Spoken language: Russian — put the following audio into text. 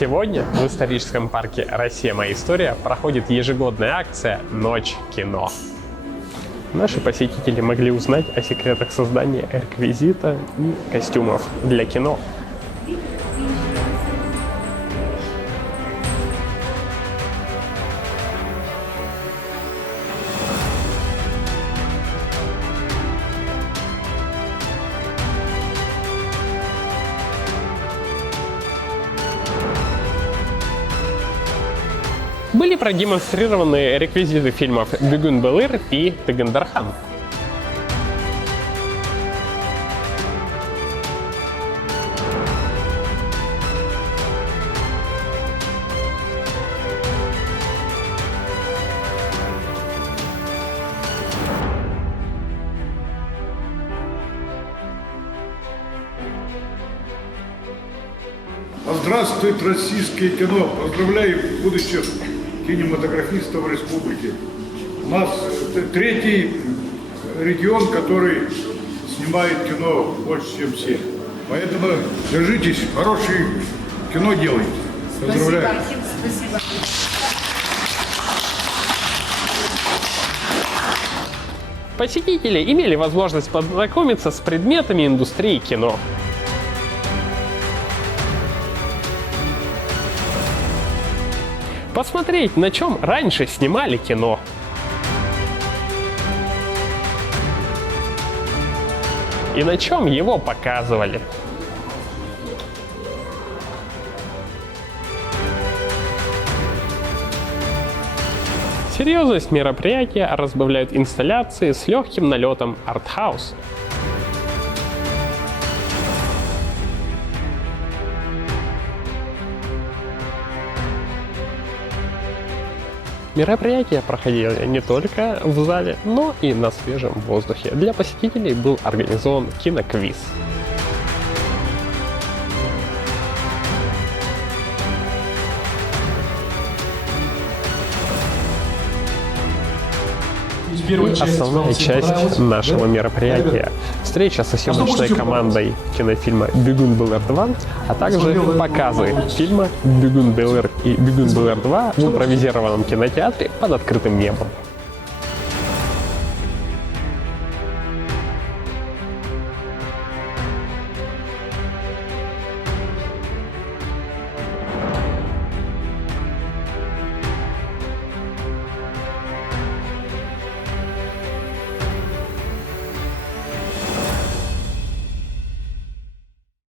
Сегодня в историческом парке «Россия. Моя история» проходит ежегодная акция «Ночь кино». Наши посетители могли узнать о секретах создания реквизита и костюмов для кино. Были продемонстрированы реквизиты фильмов «Бегун Белыр» и «Дагестан». Здравствует российское кино! Поздравляю будущих кинематографистов республики. У нас третий регион, который снимает кино больше, чем все. Поэтому держитесь, хорошее кино делайте. Поздравляю. Спасибо. Посетители имели возможность познакомиться с предметами индустрии кино. Посмотреть, на чем раньше снимали кино. И на чем его показывали. Серьезность мероприятия разбавляют инсталляции с легким налетом артхаус. Мероприятие проходило не только в зале, но и на свежем воздухе. Для посетителей был организован киноквиз. Основная часть нашего мероприятия – встреча со съемочной командой кинофильма «Бегун Белыр 2», а также показы фильма «Бегун Белыр» и «Бегун Белыр 2» в импровизированном кинотеатре под открытым небом.